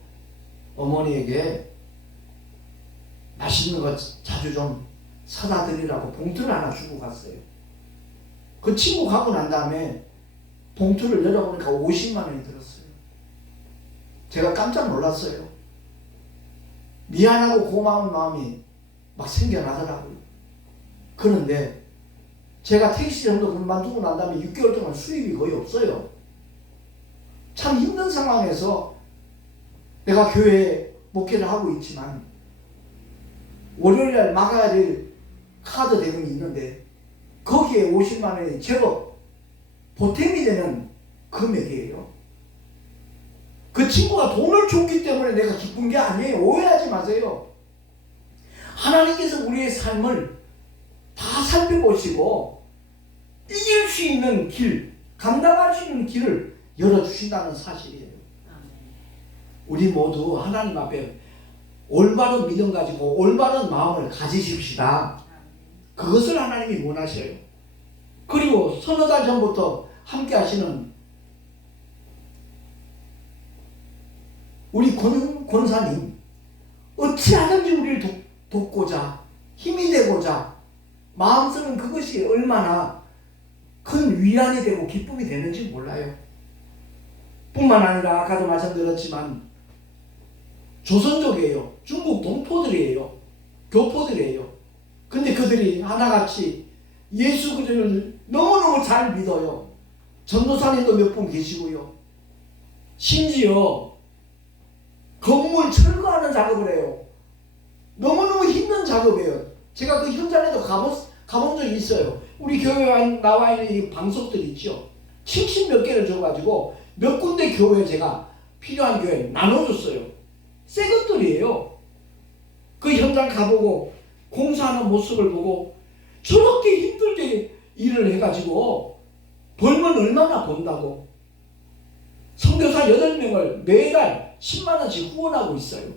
어머니에게 맛있는 거 자주 좀 사다 드리라고 봉투를 하나 주고 갔어요. 그 친구 가고 난 다음에 봉투를 열어보니까 50만 원이 들었어요. 제가 깜짝 놀랐어요. 미안하고 고마운 마음이 막 생겨나더라고요. 그런데 제가 택시 정도 그만두고 난 다음에 6개월 동안 수입이 거의 없어요. 참 힘든 상황에서 내가 교회에 목회를 하고 있지만 월요일날 막아야 될 카드 대금이 있는데 거기에 50만 원이 제법 보탬이 되는 금액이에요. 그 친구가 돈을 줬기 때문에 내가 기쁜 게 아니에요. 오해하지 마세요. 하나님께서 우리의 삶을 다 살펴보시고 이길 수 있는 길, 감당할 수 있는 길을 열어주신다는 사실이에요. 우리 모두 하나님 앞에 올바른 믿음 가지고 올바른 마음을 가지십시다. 그것을 하나님이 원하셔요. 그리고 서너 달 전부터 함께 하시는 우리 권사님, 어찌하든지 우리를 돕고자 힘이 되고자 마음 쓰는 그것이 얼마나 큰 위안이 되고 기쁨이 되는지 몰라요. 뿐만 아니라 아까도 말씀드렸지만 조선족이에요. 중국 동포들이에요. 교포들이에요. 근데 그들이 하나같이 예수 그리스도를 너무너무 잘 믿어요. 전도사님도 몇 분 계시고요. 심지어 건물 철거하는 작업을 해요. 너무너무 힘든 작업이에요. 제가 그 현장에도 가본 적이 있어요. 우리 교회에 나와 있는 이 방석들 있죠. 70몇 개를 줘가지고 몇 군데 교회에 제가 필요한 교회에 나눠줬어요. 새 것들이에요. 그 현장 가보고 공사하는 모습을 보고 저렇게 힘들게 일을 해가지고 벌면 얼마나 번다고. 선교사 8명을 매달 10만 원씩 후원하고 있어요.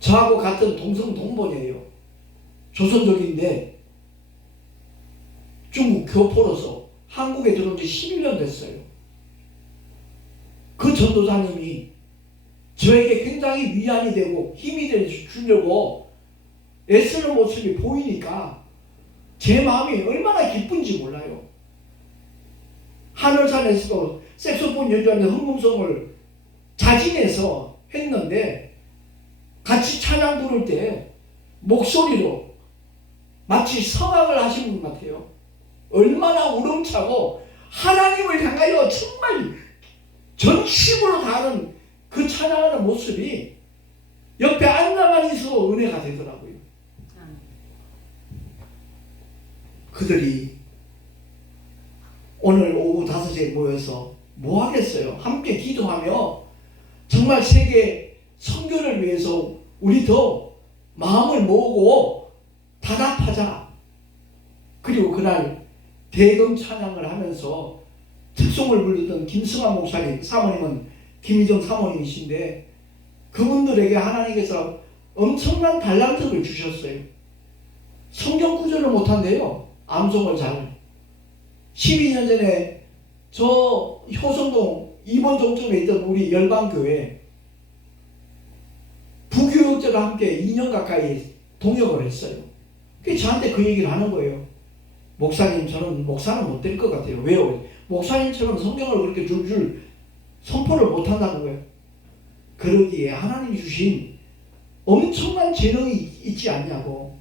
저하고 같은 동성 동본이에요. 조선족인데 중국 교포로서 한국에 들어온 지 11년 됐어요. 그 전도사님이 저에게 굉장히 위안이 되고 힘이 주려고 애쓰는 모습이 보이니까 제 마음이 얼마나 기쁜지 몰라요. 하늘산에서도 색소폰 연주하는 흥금송을 자진해서 했는데 같이 찬양 부를 때 목소리로 마치 성악을 하신 분 같아요. 얼마나 우렁차고 하나님을 향하여 정말 전심으로 다하는 그 찬양하는 모습이 옆에 앉아만 있어도 은혜가 되더라고요. 그들이 오늘 오후 5시에 모여서 뭐 하겠어요? 함께 기도하며 정말 세계 선교를 위해서 우리 더 마음을 모으고 단합하자. 그리고 그날 대금 찬양을 하면서 특송을 부르던 김승환 목사님, 사모님은 김희정 사모님이신데 그분들에게 하나님께서 엄청난 달란트를 주셨어요. 성경 구절을 못한대요. 암송을 잘. 12년 전에 저 효성동 2번 종점에 있던 우리 열방교회 부교육자와 함께 2년 가까이 동역을 했어요. 그게 저한테 그 얘기를 하는 거예요. 목사님, 저는 목사는 못 될 것 같아요. 왜요? 목사님처럼 성경을 그렇게 줄줄 선포를 못 한다는 거예요. 그러기에 하나님이 주신 엄청난 재능이 있지 않냐고.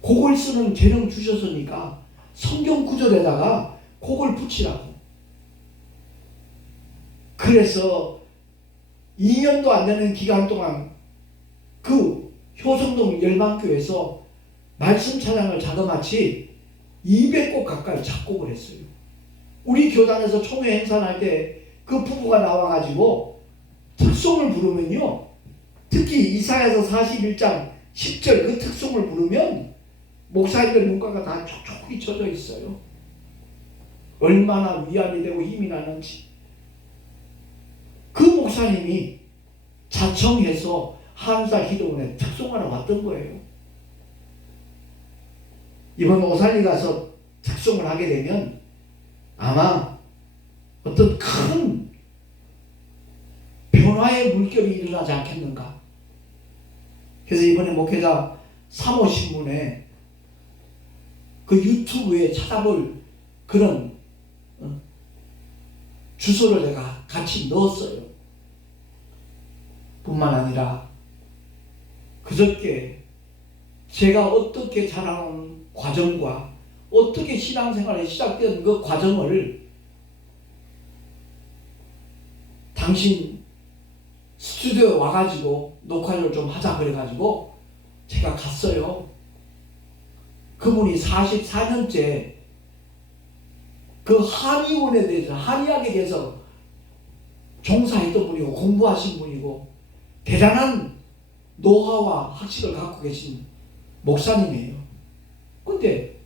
곡을 쓰는 재능 주셨으니까 성경 구절에다가 곡을 붙이라고. 그래서 2년도 안 되는 기간 동안 그 효성동 열방교회에서 말씀 찬양을 자그마치 200곡 가까이 작곡을 했어요. 우리 교단에서 총회 행사할 때 그 부부가 나와가지고 특송을 부르면요, 특히 이사야서 41장 10절 그 특송을 부르면 목사님들 눈가가 다 촉촉이 젖어 있어요. 얼마나 위안이 되고 힘이 나는지. 그 목사님이 자청해서 한살 기도원에 특송하러 왔던 거예요. 이번 오살리 가서 특송을 하게 되면 아마 어떤 큰 변화의 물결이 일어나지 않겠는가. 그래서 이번에 목회자 3호 신문에 그 유튜브에 찾아볼 그런 주소를 내가 같이 넣었어요. 뿐만 아니라 그저께 제가 어떻게 자라는 과정과 어떻게 신앙생활이 시작된 그 과정을 당신 스튜디오에 와가지고 녹화를 좀 하자 그래가지고 제가 갔어요. 그분이 44년째 그 한의원에 대해서, 한의학에 대해서 종사했던 분이고 공부하신 분이고 대단한 노하우와 학식을 갖고 계신 목사님이에요. 근데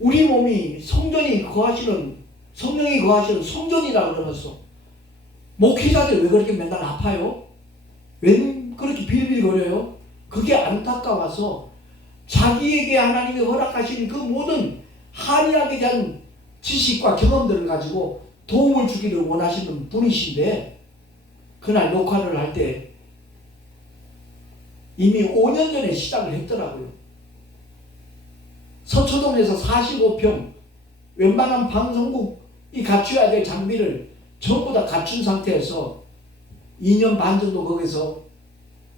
우리 몸이 성령이 거하시는 성전이라 그러면서 목회자들 왜 그렇게 맨날 아파요? 왜 그렇게 빌빌거려요? 그게 안타까워서 자기에게 하나님이 허락하신 그 모든 한의학에 대한 지식과 경험들을 가지고 도움을 주기를 원하시는 분이신데 그날 녹화를 할 때 이미 5년 전에 시작을 했더라고요. 서초동에서 45평 웬만한 방송국이 갖춰야 될 장비를 전부 다 갖춘 상태에서 2년 반 정도 거기서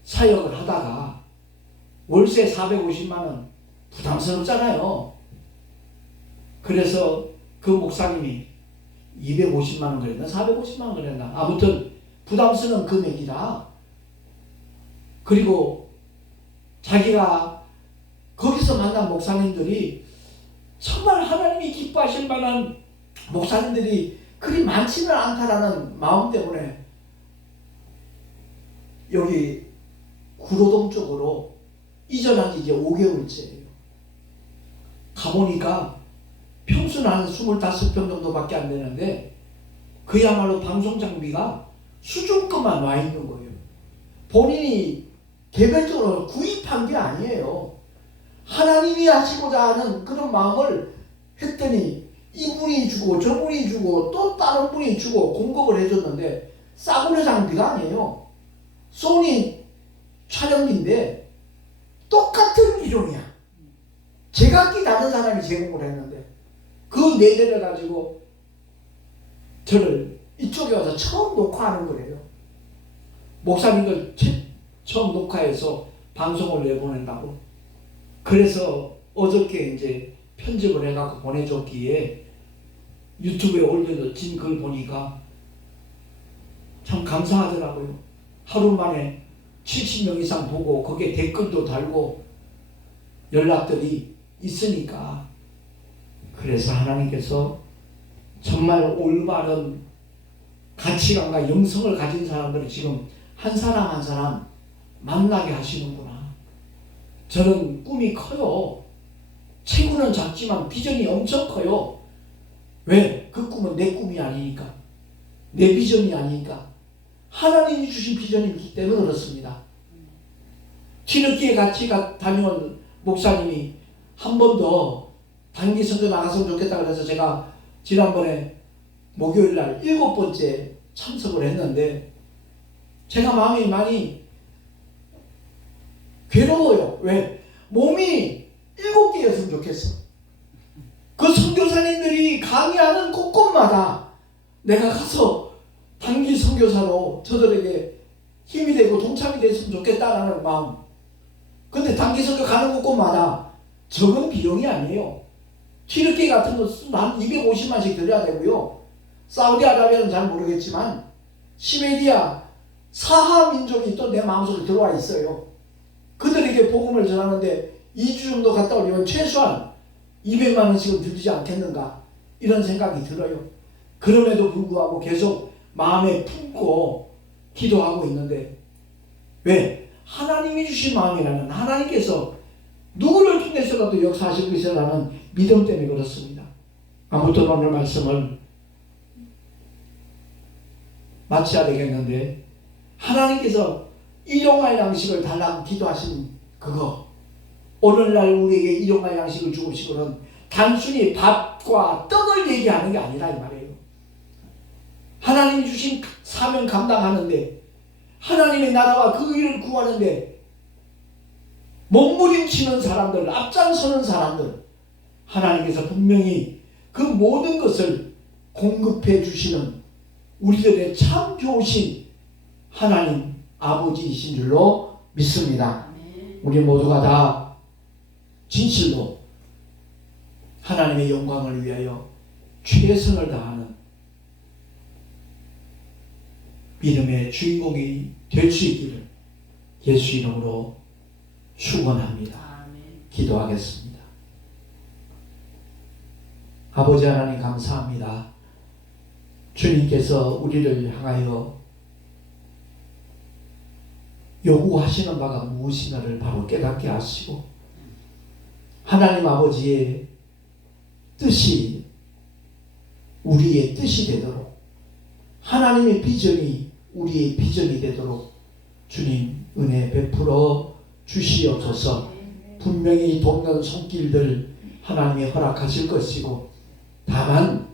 사역을 하다가 월세 450만 원 부담스럽잖아요. 그래서 그 목사님이 250만 원 그랬나 450만 원 그랬나 아무튼 부담스러운 금액이라. 그리고 자기가 거기서 만난 목사님들이 정말 하나님이 기뻐하실 만한 목사님들이 그리 많지는 않다라는 마음 때문에 여기 구로동 쪽으로 이전한 지 이제 5개월째예요. 가보니까 평수는 한 25평 정도밖에 안 되는데 그야말로 방송 장비가 수준급만 와 있는 거예요. 본인이 개별적으로 구입한 게 아니에요. 하나님이 하시고자 하는 그런 마음을 했더니 이분이 주고 저분이 주고 또 다른 분이 주고 공급을 해줬는데 싸구려 장비가 아니에요. 소니 촬영기인데 똑같은 이론이야. 제각기 다른 사람이 제공을 했는데 그 4대를 가지고 저를 이쪽에 와서 처음 녹화하는 거예요. 목사님들 처음 녹화해서 방송을 내보낸다고. 그래서 어저께 이제 편집을 해갖고 보내줬기에 유튜브에 올려진 글 보니까 참 감사하더라고요. 하루 만에 70명 이상 보고 거기에 댓글도 달고 연락들이 있으니까. 그래서 하나님께서 정말 올바른 가치관과 영성을 가진 사람들을 지금 한 사람 한 사람 만나게 하시는구나. 저는 꿈이 커요. 체구는 작지만 비전이 엄청 커요. 왜? 그 꿈은 내 꿈이 아니니까. 내 비전이 아니니까. 하나님이 주신 비전이기 때문에 그렇습니다. 뒤늦게 같이 다녀온 목사님이 한 번 더 단기 선교 나갔으면 좋겠다 그래서 제가 지난번에 목요일날 7번째 참석을 했는데 제가 마음이 많이 괴로워요. 왜? 몸이 7개였으면 좋겠어. 그 선교사님들이 강의하는 곳곳마다 내가 가서 단기 선교사로 저들에게 힘이 되고 동참이 됐으면 좋겠다라는 마음. 근데 단기 선교 가는 곳곳마다 적은 비용이 아니에요. 튀르키 같은 것은 한 250만씩 들여야 되고요. 사우디아라비아는 잘 모르겠지만 시메디아 사하 민족이 또 내 마음속에 들어와 있어요. 그들에게 복음을 전하는데 2주 정도 갔다 오려면 최소한 200만 원씩은 들지 않겠는가 이런 생각이 들어요. 그럼에도 불구하고 계속 마음에 품고 기도하고 있는데 왜? 하나님이 주신 마음이라는 하나님께서 누구를 통해서라도 역사하실 것이라는 믿음 때문에 그렇습니다. 아무튼 오늘 말씀을 마쳐야 되겠는데 하나님께서 일용할 양식을 달라고 기도하신 그거 오늘날 우리에게 일용할 양식을 주시고는 단순히 밥과 떡을 얘기하는 게 아니라 이 말이에요. 하나님이 주신 사명 감당하는데 하나님의 나라와 그 일을 구하는데 몸부림치는 사람들, 앞장서는 사람들 하나님께서 분명히 그 모든 것을 공급해 주시는 우리들의 참 좋으신 하나님 아버지이신 줄로 믿습니다. 우리 모두가 다 진실로 하나님의 영광을 위하여 최선을 다하는 믿음의 주인공이 될 수 있기를 예수 이름으로 축원합니다. 기도하겠습니다. 아버지 하나님 감사합니다. 주님께서 우리를 향하여 요구하시는 바가 무엇인가를 바로 깨닫게 하시고 하나님 아버지의 뜻이 우리의 뜻이 되도록 하나님의 비전이 우리의 비전이 되도록 주님 은혜 베풀어 주시옵소서. 분명히 돕는 손길들 하나님이 허락하실 것이고 다만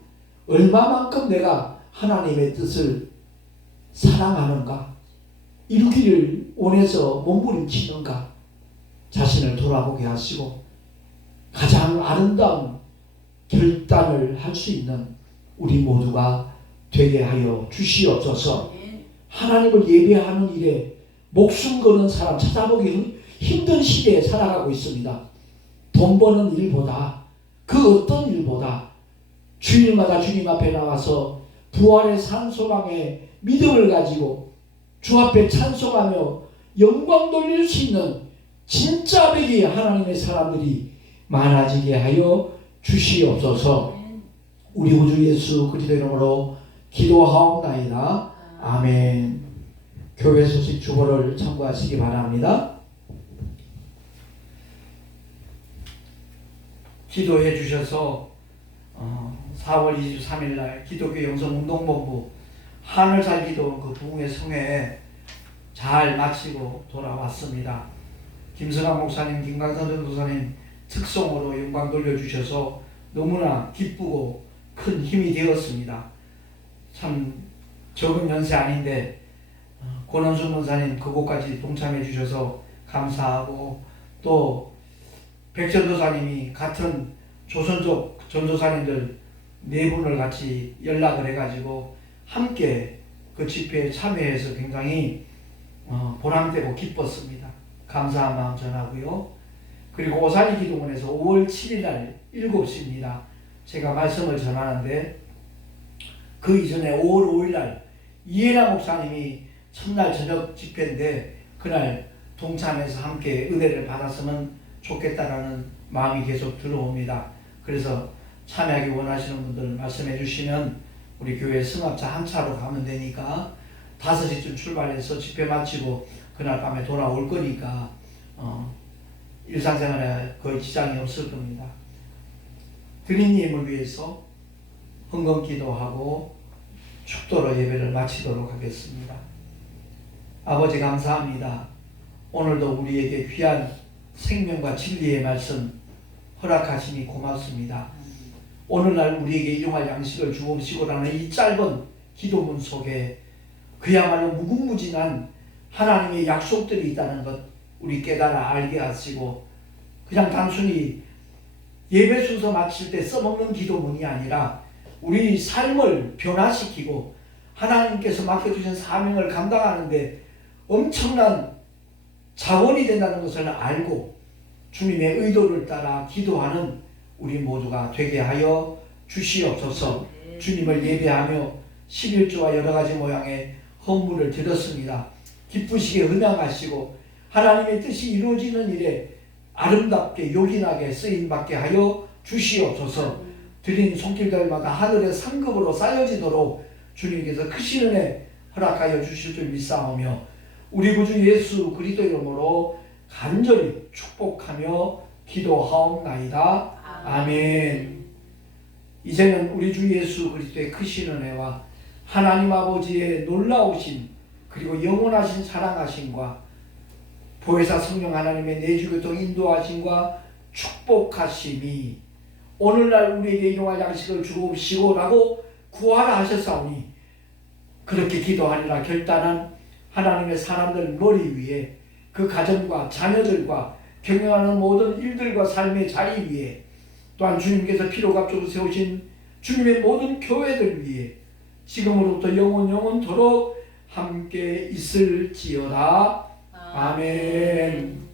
얼마만큼 내가 하나님의 뜻을 사랑하는가 이루기를 원해서 몸부림치는가 자신을 돌아보게 하시고 가장 아름다운 결단을 할 수 있는 우리 모두가 되게 하여 주시옵소서. 하나님을 예배하는 일에 목숨 거는 사람 찾아보기 힘든 시대에 살아가고 있습니다. 돈 버는 일보다 그 어떤 일보다 주일마다 주님 앞에 나와서 부활의 산소방에 믿음을 가지고 주 앞에 찬송하며 영광 돌릴 수 있는 진짜 백이 하나님의 사람들이 많아지게 하여 주시옵소서. 우리 우주 예수 그리스도 이름으로 기도하옵나이다. 아멘. 교회 소식 주보를 참고하시기 바랍니다. 기도해 주셔서 4월 23일 날 기독교 영성운동본부 하늘살 기도 그 부흥의 성회에 잘 마치고 돌아왔습니다. 김선학 목사님, 김강선 전도사님 특송으로 영광 돌려주셔서 너무나 기쁘고 큰 힘이 되었습니다. 참 적은 연세 아닌데 권원순 목사님 그곳까지 동참해 주셔서 감사하고 또 백전도사님이 같은 조선족 전도사님들 4분을 같이 연락을 해가지고 함께 그 집회에 참여해서 굉장히 보람되고 기뻤습니다. 감사한 마음 전하고요. 그리고 오산이 기도원에서 5월 7일 날 7시입니다. 제가 말씀을 전하는데 그 이전에 5월 5일 날 이해라 목사님이 첫날 저녁 집회인데 그날 동참해서 함께 은혜를 받았으면 좋겠다라는 마음이 계속 들어옵니다. 그래서 참여하기 원하시는 분들 말씀해 주시면 우리 교회 승합차 한 차로 가면 되니까 5시쯤 출발해서 집회 마치고 그날 밤에 돌아올 거니까 일상생활에 거의 지장이 없을 겁니다. 드림님을 위해서 헌금 기도하고 축도로 예배를 마치도록 하겠습니다. 아버지 감사합니다. 오늘도 우리에게 귀한 생명과 진리의 말씀 허락하시니 고맙습니다. 오늘날 우리에게 일용할 양식을 주옵시고라는 이 짧은 기도문 속에 그야말로 무궁무진한 하나님의 약속들이 있다는 것 우리 깨달아 알게 하시고 그냥 단순히 예배 순서 마칠 때 써먹는 기도문이 아니라 우리 삶을 변화시키고 하나님께서 맡겨주신 사명을 감당하는데 엄청난 자원이 된다는 것을 알고 주님의 의도를 따라 기도하는 우리 모두가 되게 하여 주시옵소서. 주님을 예배하며 11조와 여러 가지 모양의 헌물을 드렸습니다. 기쁘시게 은양하시고 하나님의 뜻이 이루어지는 일에 아름답게 요긴하게 쓰임받게 하여 주시옵소서. 드린 손길들마다 하늘의 상급으로 쌓여지도록 주님께서 크신 은혜 허락하여 주실 줄 믿사오며 우리 구주 예수 그리스도 이름으로 간절히 축복하며 기도하옵나이다. 아멘. 이제는 우리 주 예수 그리스도의 크신 은혜와 하나님 아버지의 놀라우신 그리고 영원하신 사랑하심과 보혜사 성령 하나님의 내주교통 인도하심과 축복하심이 오늘날 우리에게 일용할 양식을 주옵시고라고 구하라 하셨사오니 그렇게 기도하리라 결단한 하나님의 사람들 머리 위에 그 가정과 자녀들과 경영하는 모든 일들과 삶의 자리 위에 또한 주님께서 피로 값주고 세우신 주님의 모든 교회들 위에 지금으로부터 영원토록 함께 있을지어다. 아멘.